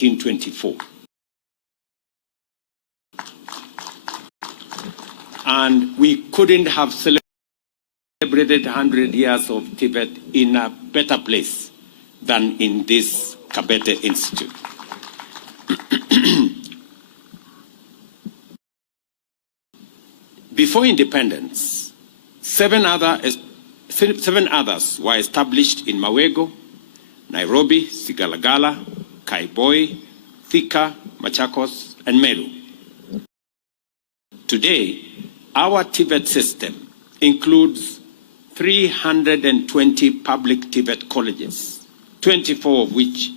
1924. And we couldn't have celebrated 100 years of Tibet in a better place than in this Kabete Institute. Before independence, seven others were established in Mawego, Nairobi, Sigalagala, Kaiboi, Thika, Machakos, and Meru. Today, our Tibet system includes 320 public Tibet colleges, 24 of which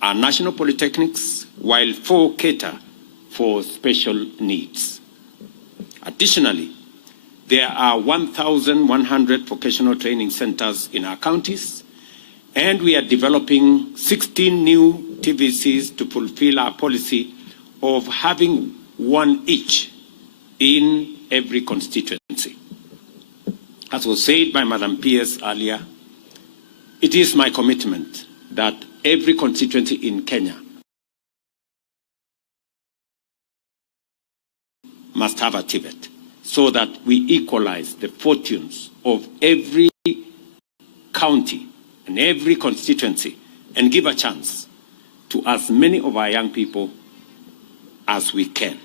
are national polytechnics, while 4 cater for special needs. Additionally, there are 1,100 vocational training centers in our counties, and we are developing 16 new TVCs to fulfill our policy of having one each in every constituency. As was said by Madam P.S. earlier, it is my commitment that every constituency in Kenya must have a Tibet, so that we equalize the fortunes of every county and every constituency and give a chance to as many of our young people as we can.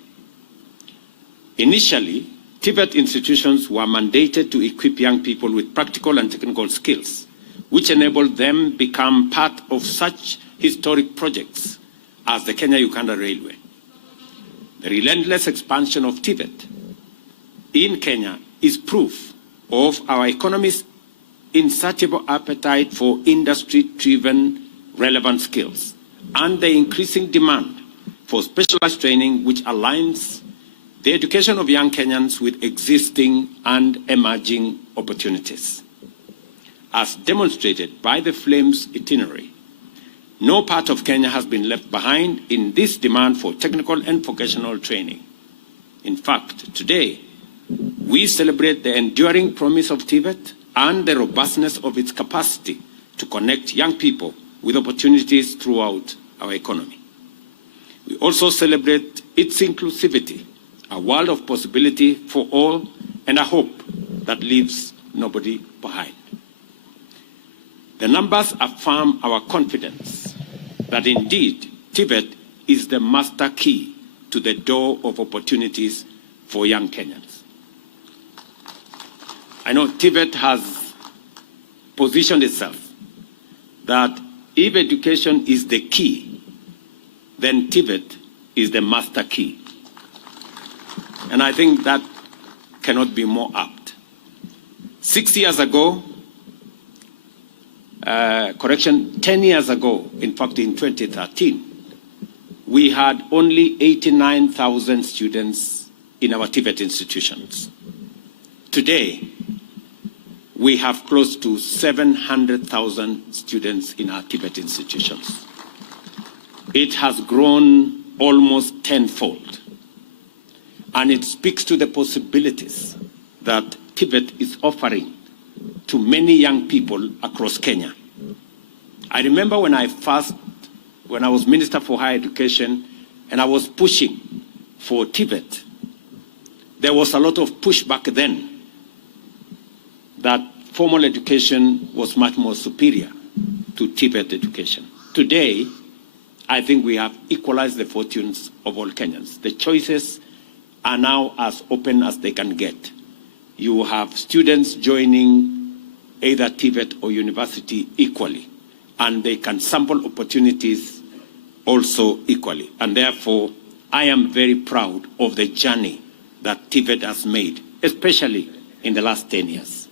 Initially, Tibet institutions were mandated to equip young people with practical and technical skills, which enabled them to become part of such historic projects as the Kenya-Uganda Railway. The relentless expansion of Tibet in Kenya is proof of our economy's insatiable appetite for industry-driven relevant skills and the increasing demand for specialized training which aligns the education of young Kenyans with existing and emerging opportunities. As demonstrated by the Flames itinerary, no part of Kenya has been left behind in this demand for technical and vocational training. In fact, today, we celebrate the enduring promise of Tibet and the robustness of its capacity to connect young people with opportunities throughout our economy. We also celebrate its inclusivity, a world of possibility for all, and a hope that leaves nobody behind. The numbers affirm our confidence that indeed Tibet is the master key to the door of opportunities for young Kenyans. I know Tibet has positioned itself that if education is the key, then Tibet is the master key. And I think that cannot be more apt. 6 years ago, 10 years ago, in fact in 2013, we had only 89,000 students in our Tibet institutions. Today, we have close to 700,000 students in our Tibet institutions. It has grown almost tenfold. And it speaks to the possibilities that Tibet is offering to many young people across Kenya. I remember when I was Minister for Higher Education and I was pushing for Tibet, there was a lot of pushback then that formal education was much more superior to Tibet education. Today, I think we have equalized the fortunes of all Kenyans. The choices are now as open as they can get. You have students joining either Tibet or university equally, and they can sample opportunities also equally. And therefore, I am very proud of the journey that Tibet has made, especially in the last 10 years.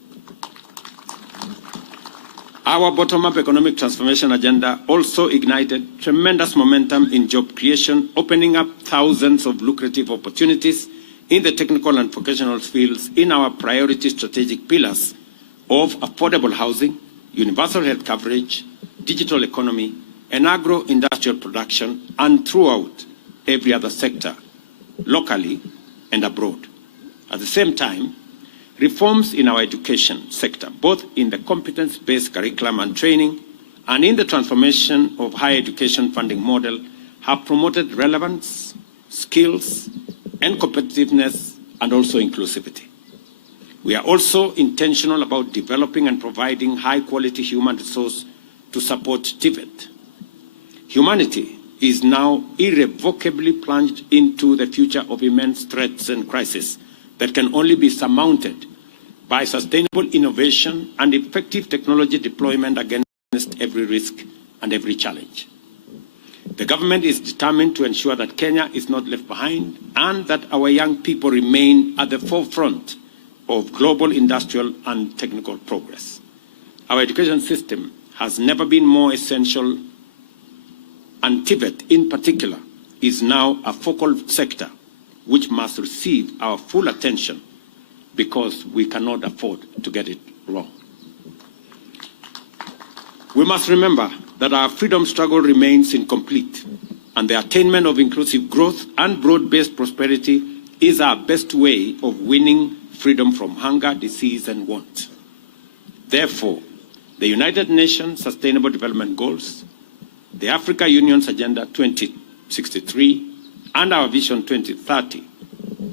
Our bottom-up economic transformation agenda also ignited tremendous momentum in job creation, opening up thousands of lucrative opportunities in the technical and vocational fields in our priority strategic pillars of affordable housing, universal health coverage, digital economy, and agro-industrial production, and throughout every other sector, locally and abroad. At the same time, reforms in our education sector, both in the competence-based curriculum and training and in the transformation of higher education funding model, have promoted relevance, skills, and competitiveness, and also inclusivity. We are also intentional about developing and providing high-quality human resource to support TVET. Humanity is now irrevocably plunged into the future of immense threats and crises that can only be surmounted by sustainable innovation and effective technology deployment against every risk and every challenge. The government is determined to ensure that Kenya is not left behind and that our young people remain at the forefront of global industrial and technical progress. Our education system has never been more essential, and TVET in particular is now a focal sector which must receive our full attention because we cannot afford to get it wrong. We must remember that our freedom struggle remains incomplete, and the attainment of inclusive growth and broad-based prosperity is our best way of winning freedom from hunger, disease, and want. Therefore, the United Nations Sustainable Development Goals, the Africa Union's Agenda 2063, and our Vision 2030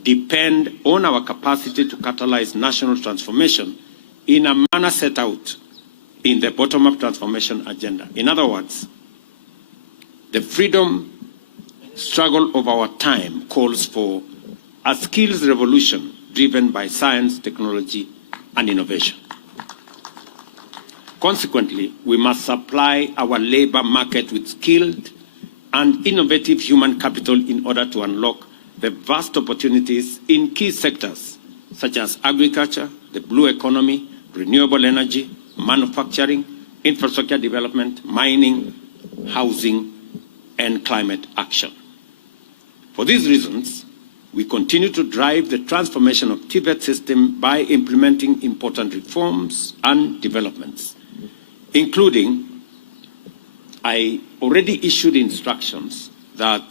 depend on our capacity to catalyze national transformation in a manner set out in the bottom-up transformation agenda. In other words, the freedom struggle of our time calls for a skills revolution driven by science, technology, and innovation. Consequently, we must supply our labor market with skilled and innovative human capital in order to unlock the vast opportunities in key sectors such as agriculture, the blue economy, renewable energy, manufacturing, infrastructure development, mining, housing, and climate action. For these reasons, we continue to drive the transformation of TVET system by implementing important reforms and developments, including, I already issued instructions that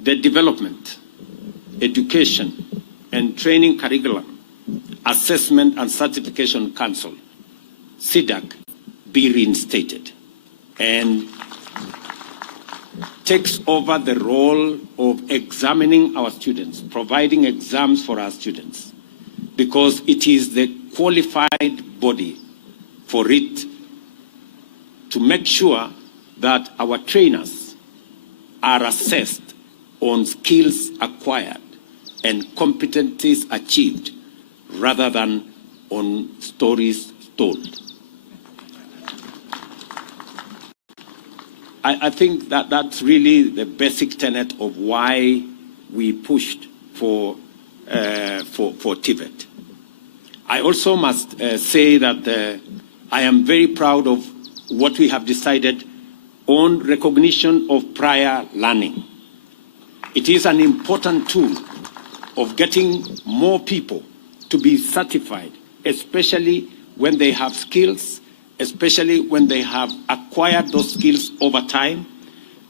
the development, education, and training curriculum Assessment and Certification Council, CDAC, be reinstated and takes over the role of examining our students, providing exams for our students, because it is the qualified body for it to make sure that our trainers are assessed on skills acquired and competencies achieved rather than on stories told. I think that that's really the basic tenet of why we pushed for TVET. I also must say that I am very proud of what we have decided on recognition of prior learning. It is an important tool of getting more people to be certified, especially when they have skills, especially when they have acquired those skills over time.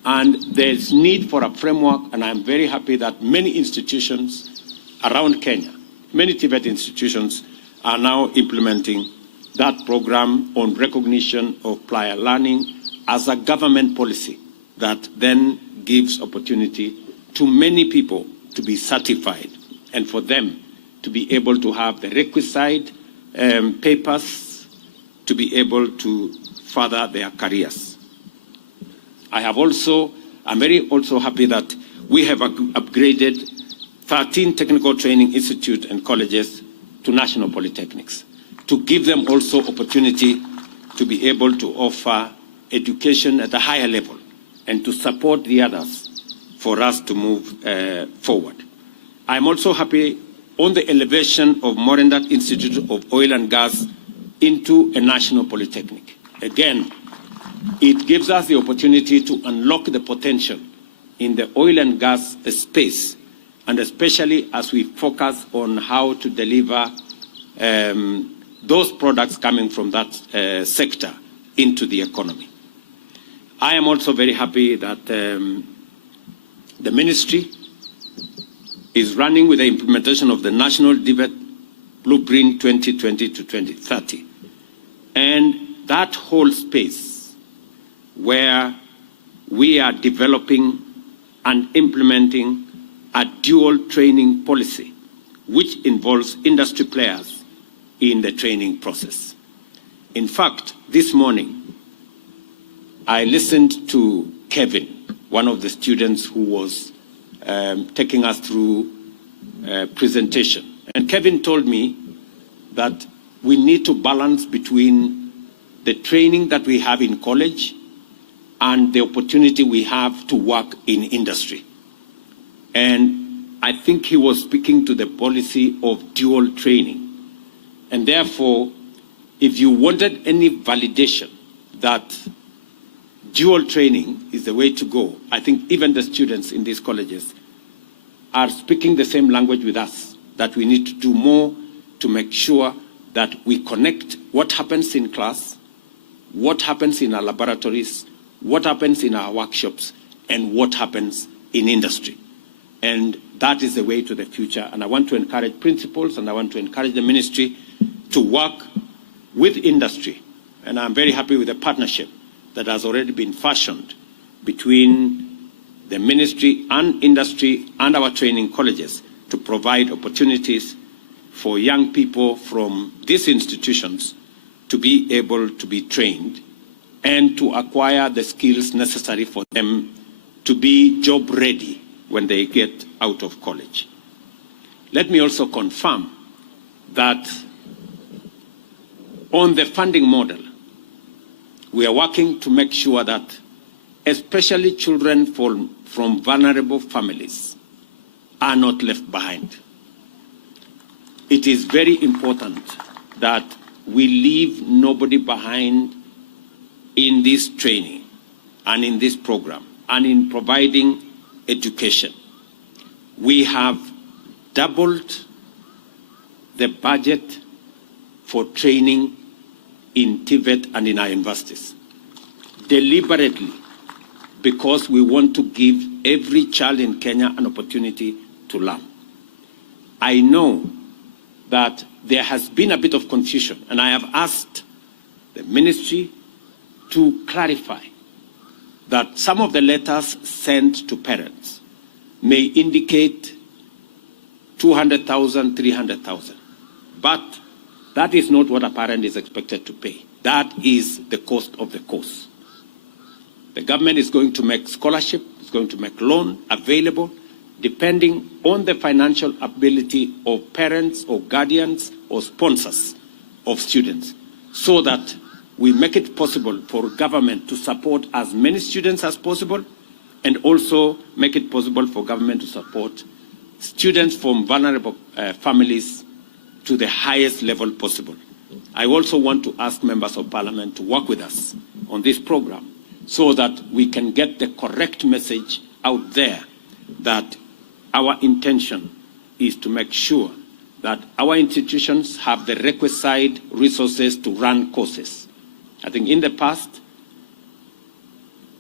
And there's need for a framework, and I'm very happy that many institutions around Kenya, many TVET institutions are now implementing that program on recognition of prior learning as a government policy that then gives opportunity to many people to be certified and for them to be able to have the requisite papers to be able to further their careers. I'm very happy that we have upgraded 13 technical training institutes and colleges to national polytechnics to give them also opportunity to be able to offer education at a higher level and to support the others for us to move forward. I'm also happy on the elevation of Morendat Institute of Oil and Gas into a national polytechnic. Again, it gives us the opportunity to unlock the potential in the oil and gas space, and especially as we focus on how to deliver those products coming from that sector into the economy. I am also very happy that the ministry is running with the implementation of the National TVET Blueprint 2020 to 2030. And that whole space where we are developing and implementing a dual training policy, which involves industry players in the training process. In fact, this morning, I listened to Kevin, one of the students who was taking us through a presentation. And Kevin told me that we need to balance between the training that we have in college and the opportunity we have to work in industry. And I think he was speaking to the policy of dual training. And therefore, if you wanted any validation that dual training is the way to go, I think even the students in these colleges are speaking the same language with us, that we need to do more to make sure that we connect what happens in class, what happens in our laboratories, what happens in our workshops, and what happens in industry. And that is the way to the future. And I want to encourage principals, and I want to encourage the ministry to work with industry. And I'm very happy with the partnership that has already been fashioned between the ministry and industry and our training colleges to provide opportunities for young people from these institutions to be able to be trained and to acquire the skills necessary for them to be job ready when they get out of college. Let me also confirm that on the funding model, we are working to make sure that especially children from vulnerable families are not left behind. It is very important that we leave nobody behind in this training and in this program and in providing education. We have doubled the budget for training in TVET and in our universities, deliberately, because we want to give every child in Kenya an opportunity to learn. I know that there has been a bit of confusion, and I have asked the ministry to clarify that some of the letters sent to parents may indicate 200,000, 300,000. But that is not what a parent is expected to pay. That is the cost of the course. The government is going to make scholarship, is going to make loan available, depending on the financial ability of parents or guardians or sponsors of students, so that we make it possible for government to support as many students as possible, and also make it possible for government to support students from vulnerable families to the highest level possible. I also want to ask members of parliament to work with us on this program so that we can get the correct message out there that our intention is to make sure that our institutions have the requisite resources to run courses. I think in the past,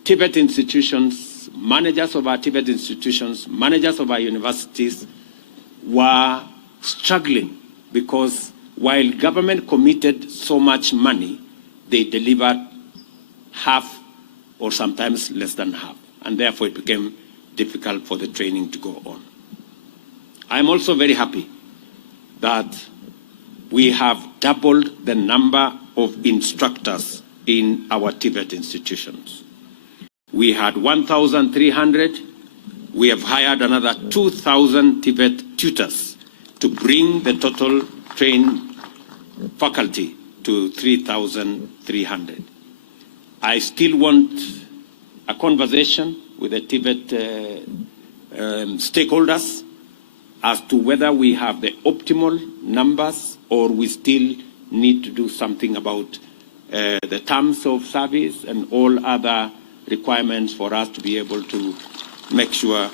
TVET institutions, managers of our TVET institutions, managers of our universities were struggling because while government committed so much money, they delivered half or sometimes less than half, and therefore it became difficult for the training to go on. I'm also very happy that we have doubled the number of instructors in our TVET institutions. We had 1,300. We have hired another 2,000 TVET tutors to bring the total trained faculty to 3,300. I still want a conversation with the TVET stakeholders as to whether we have the optimal numbers or we still need to do something about the terms of service and all other requirements for us to be able to make sure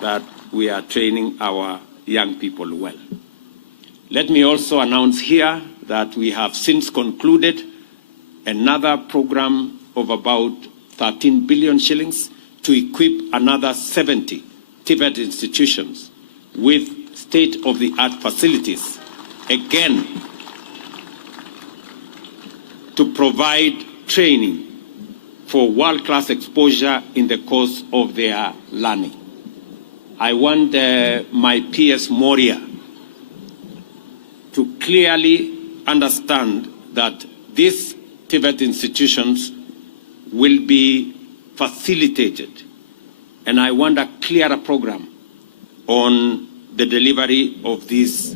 that we are training our young people well. Let me also announce here that we have since concluded another program of about 13 billion shillings to equip another 70 TVET institutions with state-of-the-art facilities, again, to provide training for world-class exposure in the course of their learning. I want my PS Moria to clearly understand that these TVET institutions will be facilitated, and I want a clearer program on the delivery of this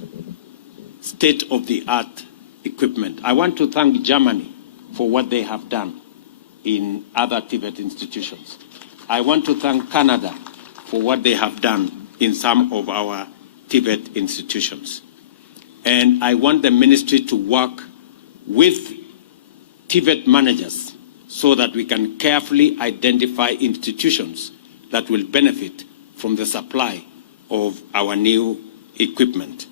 state-of-the-art equipment. I want to thank Germany for what they have done in other TVET institutions. I want to thank Canada for what they have done in some of our TVET institutions. And I want the ministry to work with TVET managers so that we can carefully identify institutions that will benefit from the supply of our new equipment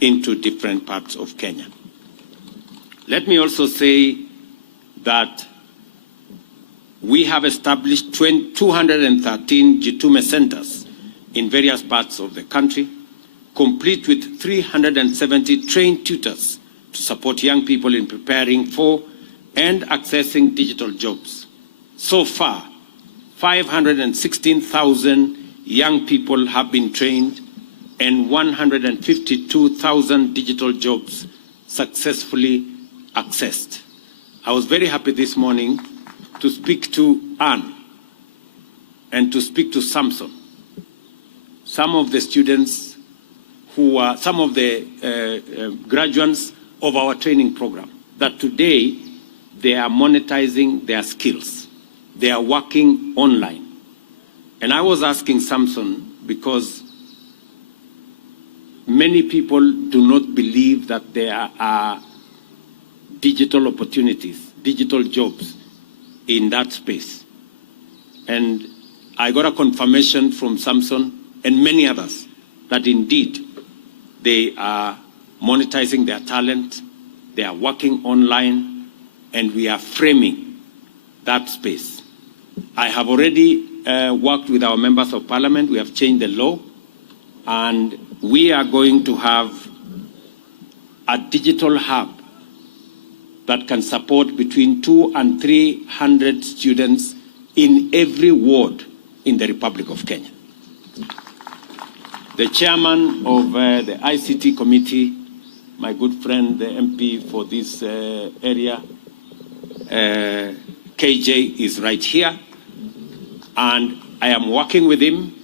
into different parts of Kenya. Let me also say that we have established 213 Jitume centers in various parts of the country, complete with 370 trained tutors to support young people in preparing for and accessing digital jobs. So far, 516,000 young people have been trained and 152,000 digital jobs successfully accessed. I was very happy this morning to speak to Anne and to speak to Samson, some of the students who are, some of the graduates of our training program, that today they are monetizing their skills. They are working online. And I was asking Samson because many people do not believe that there are digital opportunities, digital jobs in that space. And I got a confirmation from Samson and many others that indeed they are monetizing their talent, they are working online, and we are framing that space. I have already worked with our members of parliament. We have changed the law, and we are going to have a digital hub that can support between 200 and 300 students in every ward in the Republic of Kenya. The chairman of the ICT committee, my good friend, the MP for this area, KJ, is right here. And I am working with him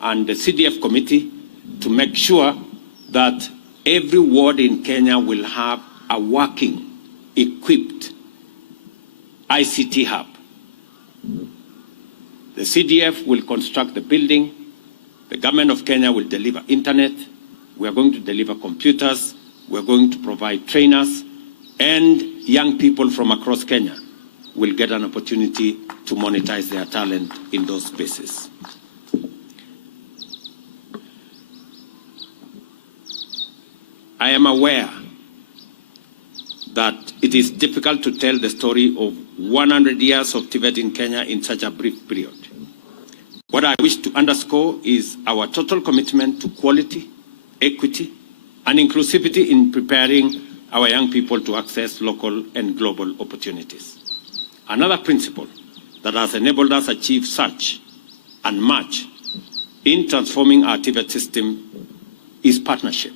and the CDF committee to make sure that every ward in Kenya will have a working, equipped ICT hub. The CDF will construct the building. The government of Kenya will deliver internet. We are going to deliver computers. We are going to provide trainers. And young people from across Kenya will get an opportunity to monetize their talent in those spaces. I am aware that it is difficult to tell the story of 100 years of TVET in Kenya in such a brief period. What I wish to underscore is our total commitment to quality, equity, and inclusivity in preparing our young people to access local and global opportunities. Another principle that has enabled us achieve such and much in transforming our TVET system is partnership.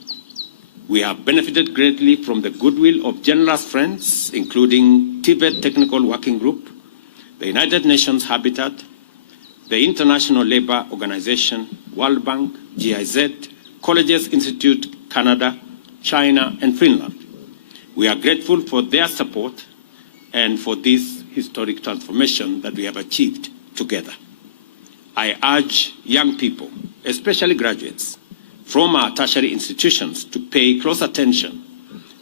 We have benefited greatly from the goodwill of generous friends, including TVET Technical Working Group, the United Nations Habitat, the International Labour Organization, World Bank, GIZ, Colleges Institute Canada, China, and Finland. We are grateful for their support and for this historic transformation that we have achieved together. I urge young people, especially graduates, from our tertiary institutions to pay close attention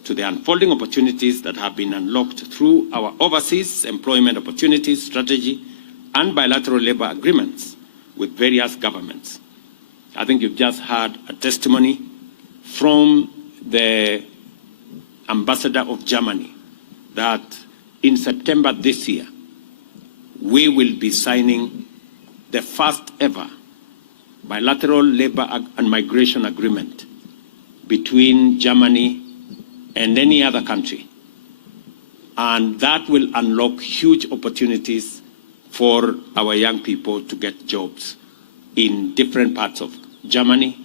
to the unfolding opportunities that have been unlocked through our overseas employment opportunities strategy and bilateral labor agreements with various governments. I think you've just heard a testimony from the ambassador of Germany that in September this year, we will be signing the first ever bilateral labor and migration agreement between Germany and any other country. And that will unlock huge opportunities for our young people to get jobs in different parts of Germany,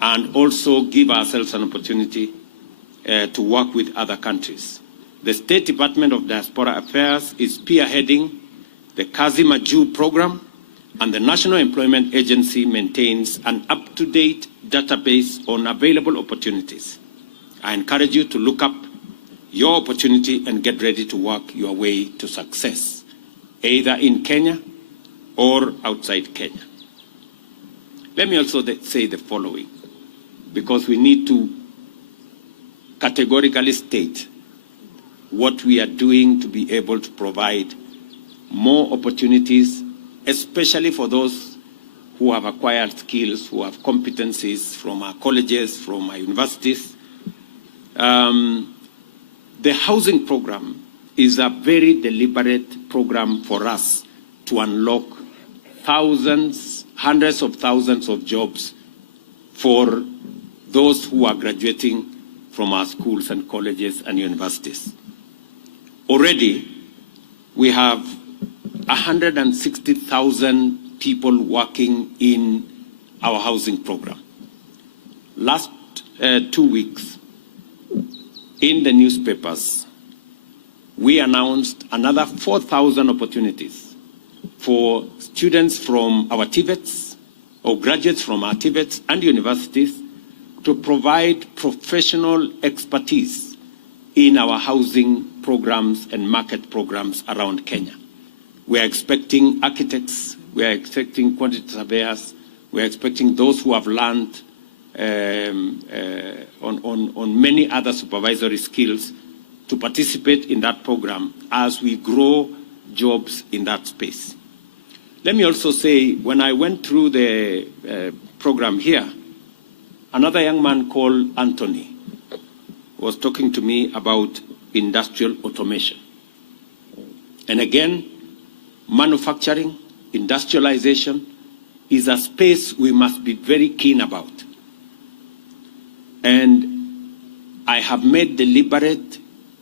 and also give ourselves an opportunity to work with other countries. The State Department of Diaspora Affairs is spearheading the Kazi Maju program, and the National Employment Agency maintains an up-to-date database on available opportunities. I encourage you to look up your opportunity and get ready to work your way to success, either in Kenya or outside Kenya. Let me also say the following, because we need to categorically state what we are doing to be able to provide more opportunities, especially for those who have acquired skills, who have competencies from our colleges, from our universities. The housing program is a very deliberate program for us to unlock thousands, hundreds of thousands of jobs for those who are graduating from our schools and colleges and universities. Already, we have 160,000 people working in our housing program. Last 2 weeks, in the newspapers, we announced another 4,000 opportunities for students from our TVETs or graduates from our TVETs and universities to provide professional expertise in our housing programs and market programs around Kenya. We are expecting architects, we are expecting quantity surveyors, we are expecting those who have learned on many other supervisory skills to participate in that program as we grow jobs in that space. Let me also say, when I went through the program here, another young man called Anthony was talking to me about industrial automation. And again, manufacturing, industrialization is a space we must be very keen about. And I have made deliberate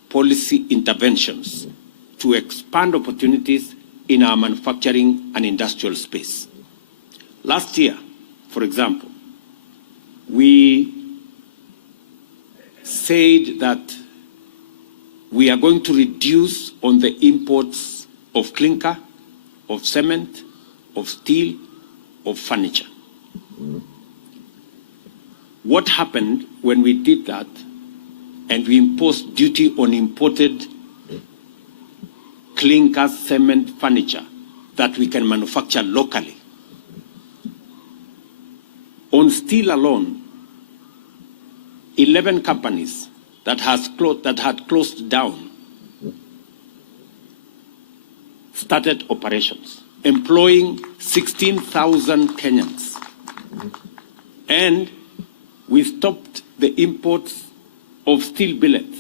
policy interventions to expand opportunities in our manufacturing and industrial space. Last year, for example, we said that we are going to reduce on the imports of clinker, of cement, of steel, of furniture. What happened when we did that and we imposed duty on imported clinker, cement, furniture that we can manufacture locally? On steel alone, 11 companies that had closed down started operations, employing 16,000 Kenyans. And we stopped the imports of steel billets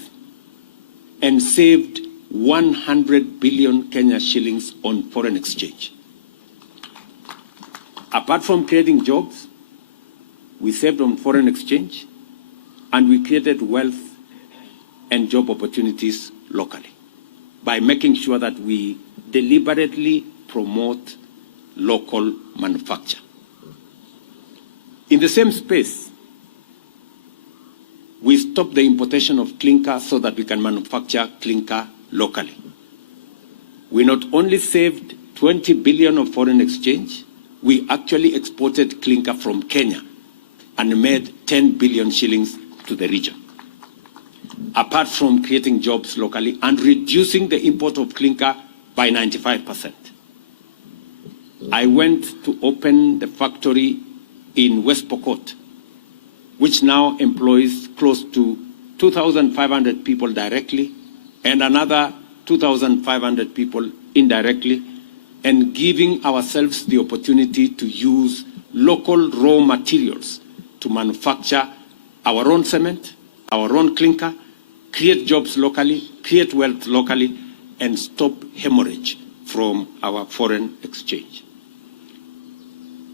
and saved 100 billion Kenya shillings on foreign exchange. Apart from creating jobs, we saved on foreign exchange, and we created wealth and job opportunities locally by making sure that we deliberately promote local manufacture. In the same space, we stopped the importation of clinker so that we can manufacture clinker locally. We not only saved 20 billion of foreign exchange, we actually exported clinker from Kenya and made 10 billion shillings to the region. Apart from creating jobs locally and reducing the import of clinker by 95%. I went to open the factory in West Pokot, which now employs close to 2,500 people directly and another 2,500 people indirectly, and giving ourselves the opportunity to use local raw materials to manufacture our own cement, our own clinker, create jobs locally, create wealth locally, and stop hemorrhage from our foreign exchange.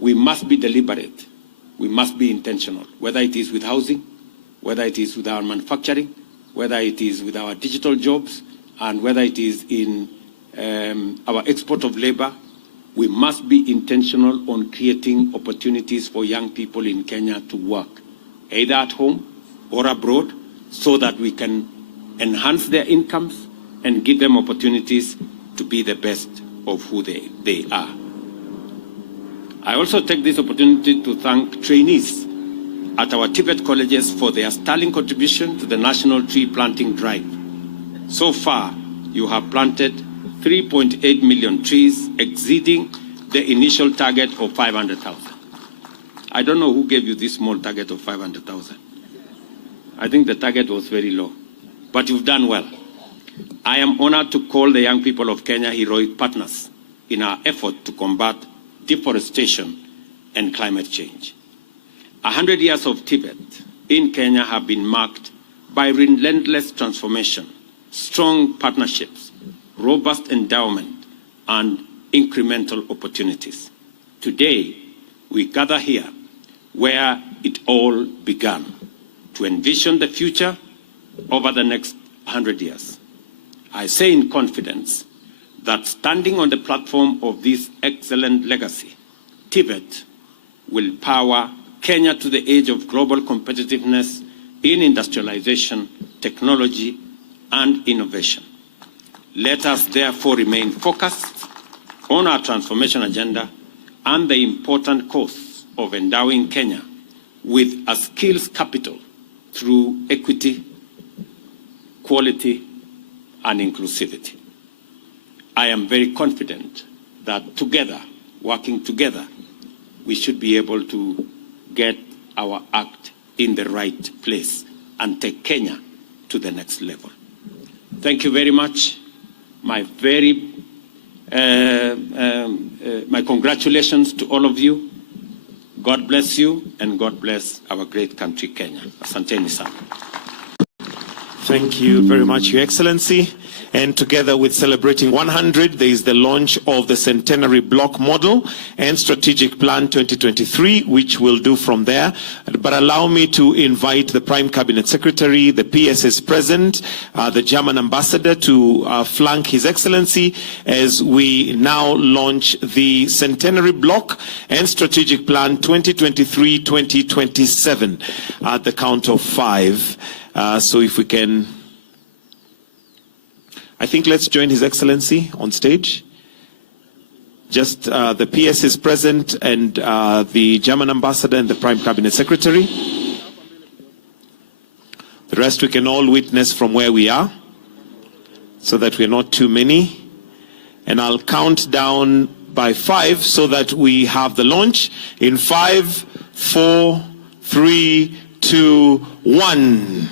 We must be deliberate. We must be intentional, whether it is with housing, whether it is with our manufacturing, whether it is with our digital jobs, and whether it is in our export of labor, we must be intentional on creating opportunities for young people in Kenya to work, either at home or abroad, so that we can enhance their incomes and give them opportunities to be the best of who they are. I also take this opportunity to thank trainees at our Tibet colleges for their sterling contribution to the National Tree Planting Drive. So far, you have planted 3.8 million trees, exceeding the initial target of 500,000. I don't know who gave you this small target of 500,000. I think the target was very low, but you've done well. I am honored to call the young people of Kenya heroic partners in our effort to combat deforestation and climate change. 100 years of Tibet in Kenya have been marked by relentless transformation, strong partnerships, robust endowment, and incremental opportunities. Today, we gather here where it all began, to envision the future over the next 100 years. I say in confidence that standing on the platform of this excellent legacy, Tibet will power Kenya to the age of global competitiveness in industrialization, technology, and innovation. Let us therefore remain focused on our transformation agenda and the important cause of endowing Kenya with a skills capital through equity, quality, and inclusivity. I am very confident that together, working together, we should be able to get our act in the right place and take Kenya to the next level. Thank you very much. My congratulations to all of you. God bless you, and God bless our great country, Kenya. Asanteni sana. Thank you very much, Your Excellency. And together with celebrating 100, there is the launch of the Centenary Block Model and Strategic Plan 2023, which we'll do from there. But allow me to invite the Prime Cabinet Secretary, the PSS President, the German Ambassador to flank His Excellency as we now launch the Centenary Block and Strategic Plan 2023-2027 at the count of 5. So if we can, I think let's join His Excellency on stage. Just the PS is present, and the German Ambassador and the Prime Cabinet Secretary. The rest we can all witness from where we are, so that we're not too many. And I'll count down by 5 so that we have the launch in 5, 4, 3, 2, 1.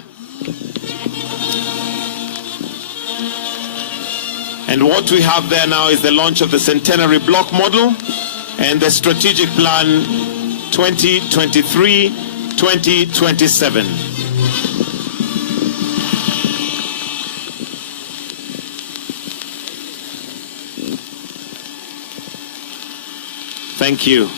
And what we have there now is the launch of the Centenary Block Model and the Strategic Plan 2023-2027. Thank you.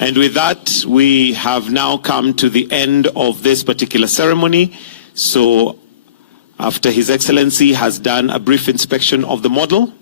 And with that, we have now come to the end of this particular ceremony. So after His Excellency has done a brief inspection of the model,